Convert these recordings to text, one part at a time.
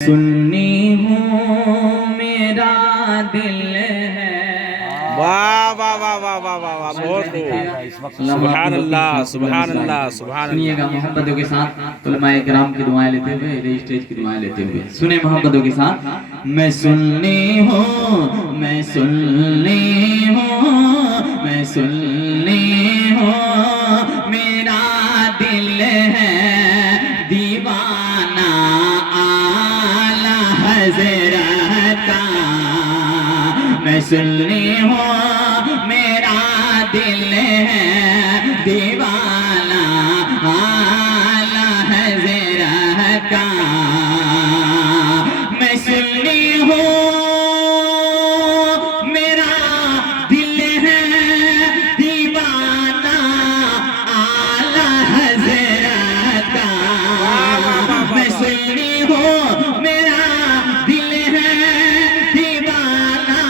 सुन्नी हूँ मेरा दिल है। वाह वाह वाह वाह वाह वाह वाह, बहुत खूब। सुभान अल्लाह सुभान अल्लाह सुभान सुनिएगा अल्लाह। मोहब्बतों के साथ उलमाए किराम की दुआएं लेते हुए, स्टेज की दुआएं लेते हुए सुने मोहब्बतों के साथ। मैं सुन्नी हूँ, मैं सुन्नी हूँ, मैं सुन्नी हूँ, मेरा दिल है दीवाना आला हज़रत का। मैं सुन्नी हूँ मेरा दिल है दीवाना आला हज़रत का। मैं सुन्नी हूँ मेरा दिल है दीवाना आला हज़रत का। मैं सुन्नी हूँ मेरा दिल है दीवाना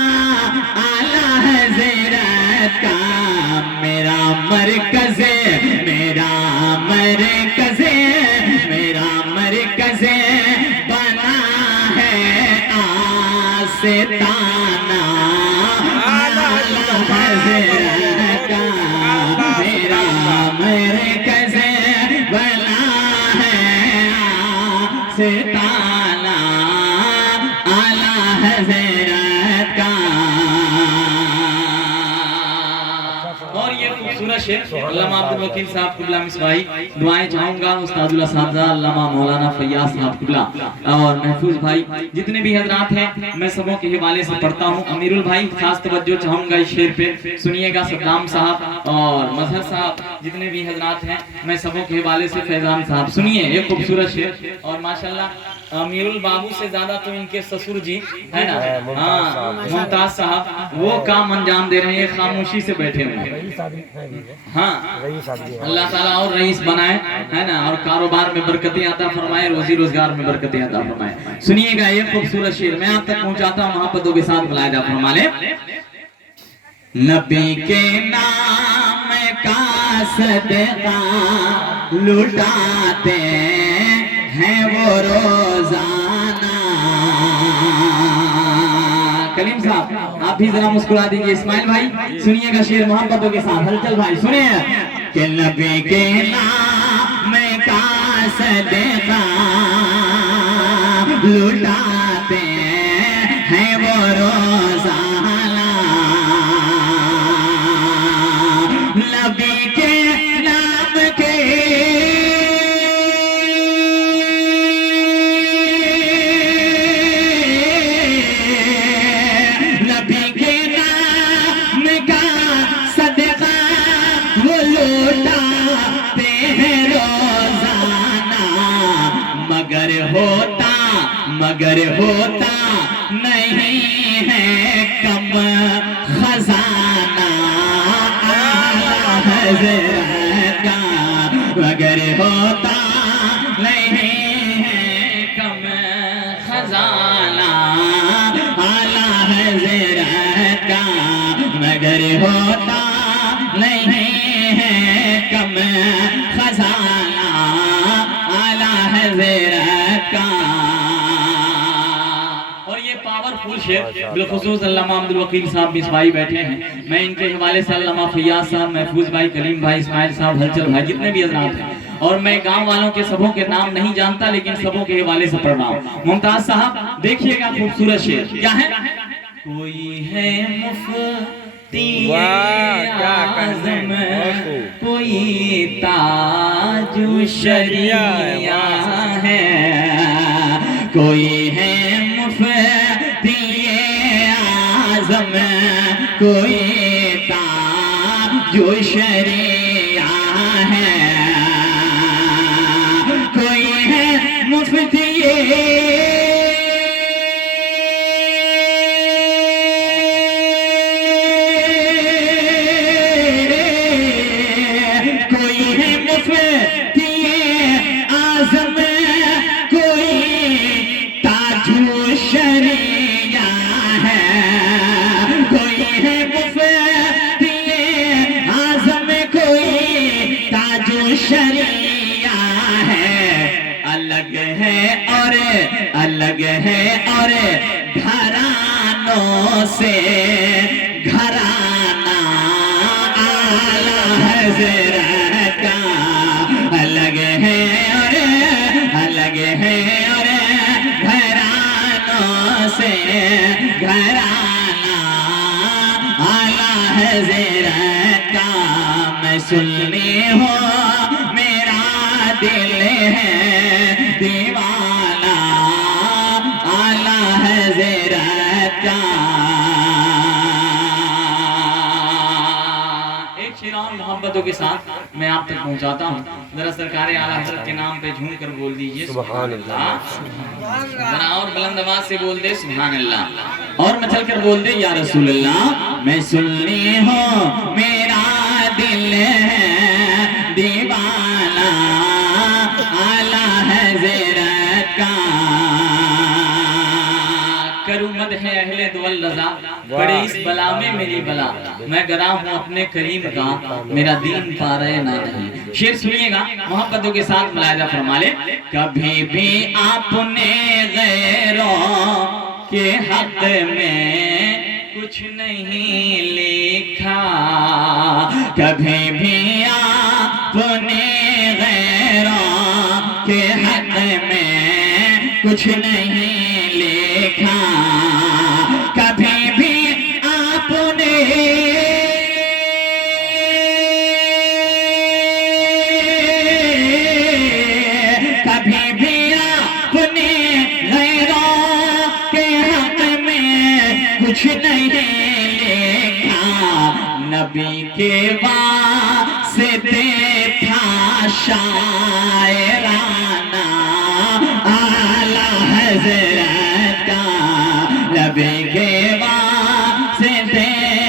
आला हज़रत का। मेरा मरकज़ मेरा मरकज़ मेरा मरकज़ बना है आस्ताना आला हज़रत का। मेरा मरकज़ बना है आस्ताना आला हज़रत का। और ये खूबसूरत शेर अल्लामा अब्दुल वकील साहब कुबला मिसबाही दुआएं चाहूंगा उस्तादुल असातिज़ा अल्लामा मौलाना फैयाज साहब कुबला और महफूज भाई जितने भी हजरात हैं मैं सबों के हवाले से पढ़ता हूँ। अमीरुल भाई खास तवज्जो चाहूंगा इस शेर पे, सुनिएगा। सद्दाम साहब और मजहर साहब जितने भी हजरात हैं मैं सबों के हवाले से। फैजान साहब सुनिए ये खूबसूरत शेर। और माशाल्लाह अमीरुल बाबू से ज्यादा तो इनके ससुर जी है ना, हाँ मुमताज साहब, वो काम अंजाम दे रहे हैं, खामोशी से बैठे हुए हैं। हाँ अल्लाह ताला और रईस बनाए है ना, और कारोबार में बरकतें अता फरमाए, रोजी रोजगार में बरकतें अता फरमाए। सुनिएगा ये खूबसूरत शेर मैं आप तक पहुंचाता हूँ मोहब्बतों के साथ। मुलाहिदा फरमा ले। नबी के नाम का सदका लुटाते हैं वो रोजाना। कलीम साहब आप भी जरा मुस्कुरा दीजिए। इस्माइल भाई सुनिएगा शेर मोहब्बतों के साथ। हलचल भाई सुनिए कि नबी के नाम का सदका लुटाते हैं वो रोजाना। नबी के नाम के नबी के नाम का सदका वो लौटाते हैं रोजाना। मगर होता नहीं है कम खजाना आला हज़रत का। मगर होता नहीं है कम खजाना आला हज़रत का। मगर होता नहीं है कम खजाना आला हज़रत का। और ये पावरफुल शेर बिलखुसूस अल्लामा अब्दुल वकील साहब मिसबाही बैठे हैं, मैं इनके हवाले से अल्लामा फैयाज साहब, महफूज भाई, कलीम भाई, इस्माइल साहब, हलचल भाई, जितने भी हजरात हैं। और मैं गांव वालों के सबों के नाम नहीं जानता लेकिन सबों के हवाले से पढ़ रहा हूँ। मुमताज साहब देखिएगा खूबसूरत शेर क्या है। कोई है मुफ्ती आज़म, कोई ताजु शरिया है, कोई है मुफ्ती आज़म, कोई ताजु शरिया है, कोई है मुफ्ती शरिया है, अलग है और है और घरानों से घराना आला हज़रत का अलग है और अलग है और घरानों से घराना आला हज़रत का। मैं सुननी हो मेरा दिल है दीवाना आला हज़रत का। एक शेर और मोहब्बतों के साथ मैं आप तक पहुंचाता हूँ। जरा सरकार आला हज़रत के नाम पे झूम कर बोल दीजिए सुभान अल्लाह। जरा और बुलंद आवाज से बोल दे सुभान अल्लाह, और मचल कर बोल दे या रसूल अल्लाह। मैं सुननी हो मेरा दिल है दीवाना आला हज़रत का। करूँ मद है अहले दुअल रज़ा, पड़े इस बला में मेरी बला। मैं गरा हूँ अपने करीम का, मेरा दीन पा रहे ना नहीं। शेर सुनिएगा मोहब्बतों के साथ मुलाहिजा फरमा ले। कभी भी आपने गैरों के हक में कुछ नहीं लिखा, कभी भी आपने गैरों के हक में कुछ नहीं लिखा, कभी भी आपने कभी भी आपने गैरों के हक में कुछ नहीं लिखा। नबी के वास्ते था शायराना आला हज़रत का, नबी के वास्ते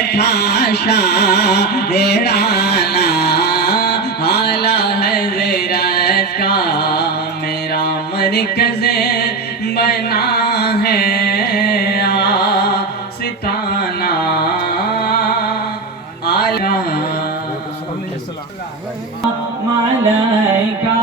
था शायराना आला हज़रत का। मेरा मरकज़ बना है सिताना आला मलाइका।